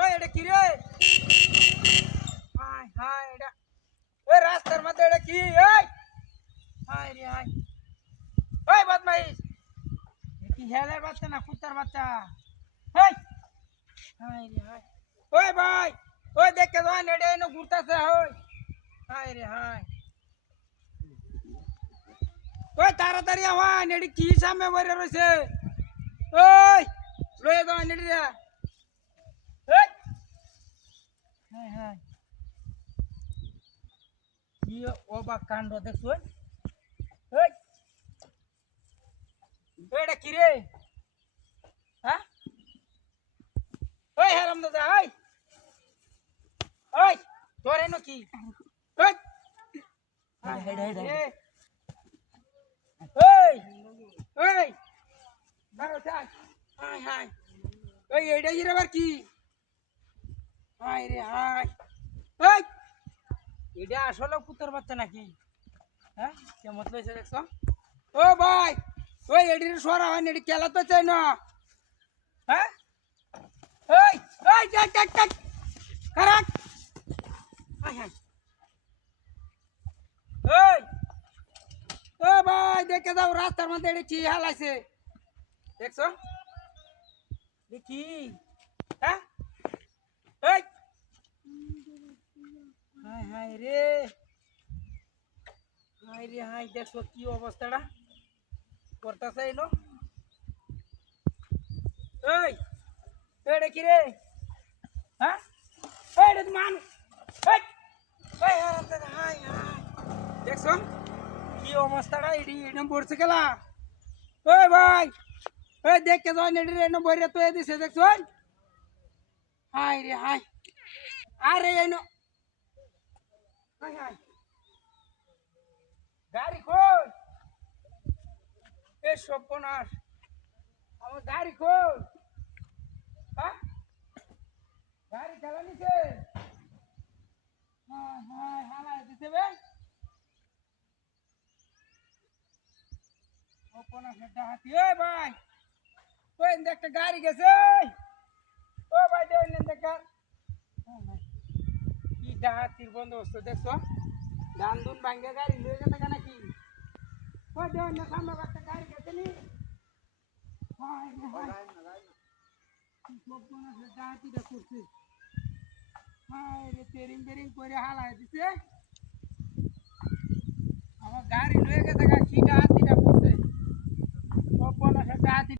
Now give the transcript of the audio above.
ওই এটা কি রে? হাই হাই এটা ওই রাস্তার মধ্যে এটা কি? এই হাই রে হাই, ওই বদমাইশ, এ কি হেলের বাচ্চা না কুত্তার বাচ্চা? হাই হাই রে হাই, ওই ভাই, ওই দেখে তো এটা এনে ঘুরতেছে। ওই হাই রে হাই, ওই তাড়াতাড়ি আওয়ান, এটি কি সামনে বইরে রয়েছে? ওই লয়ে দাও নেটি রে। এই হাই হাই, কি অবাক কাণ্ড দেখছো? এই এটা কি রে? হ্যাঁ, ওই হারাম দাদা, ওই ওই তোর এনো কি? ওই হাই হাই হাই হাই, ওই ওই দাঁড়াও থাক। হাই হাই, ওই এটা কি রে? আবার কি? হাই রে হাই, ওই এটা আসলে কুত্তার বাচ্চা নাকি? হ্যাঁ কেমন লইছে দেখছো? ও ভাই, ওই এডির সরা হয় এডি খেলা তো চাই না। হ্যাঁ ওই ওই যাক যাক যাক কারাক। হাই হাই, ওই ও ভাই দেখে যাও রাস্তার মধ্যে এডি কি হাল আছে দেখছো? দেখি হ্যাঁ, ওই হাই হাই রে, হাই রে হাই, দেখছো কি অবস্থাটা করতেছে এলো? এই এটা কি রে? হ্যাঁ এটা তো মানুষ। এই এই হাই হাই, দেখছো কি অবস্থাটা? এডি এডম পড়ছে গেলা। ওই ভাই, ওই দেখে যাও এডি এডম বইরে তো দিছে দেখছো? হাই রে হাই, আরে এনো হাই হাই, গাড়ি কই? এ সর্বনাশ, আমার গাড়ি কই? হ্যাঁ গাড়ি চালা নিছে? হ্যাঁ হ্যাঁ হালাই দিছে বে। সর্বনাশের ডাহাতি। এ ভাই, ওই একটা গাড়ি গেছে। ও ভাই দেন দেখা, কি ডাহাতির বন্দোবস্ত দেখছো? ধান ধুন ভাঙ্গে গাড়ি লয়ে গেছে নাকি? ওই দেন না সামনে একটা গাড়ি গেছে নি। হায় রে হায়, কি সর্বনাশের ডাহাতিটা করছে। হায় রে, তেরিং বেরিং করে হালাই দিছে। আমার গাড়ি লয়ে গেছে, কি ডাহাতিটা করছে। সর্বনাশের ডাহাতি।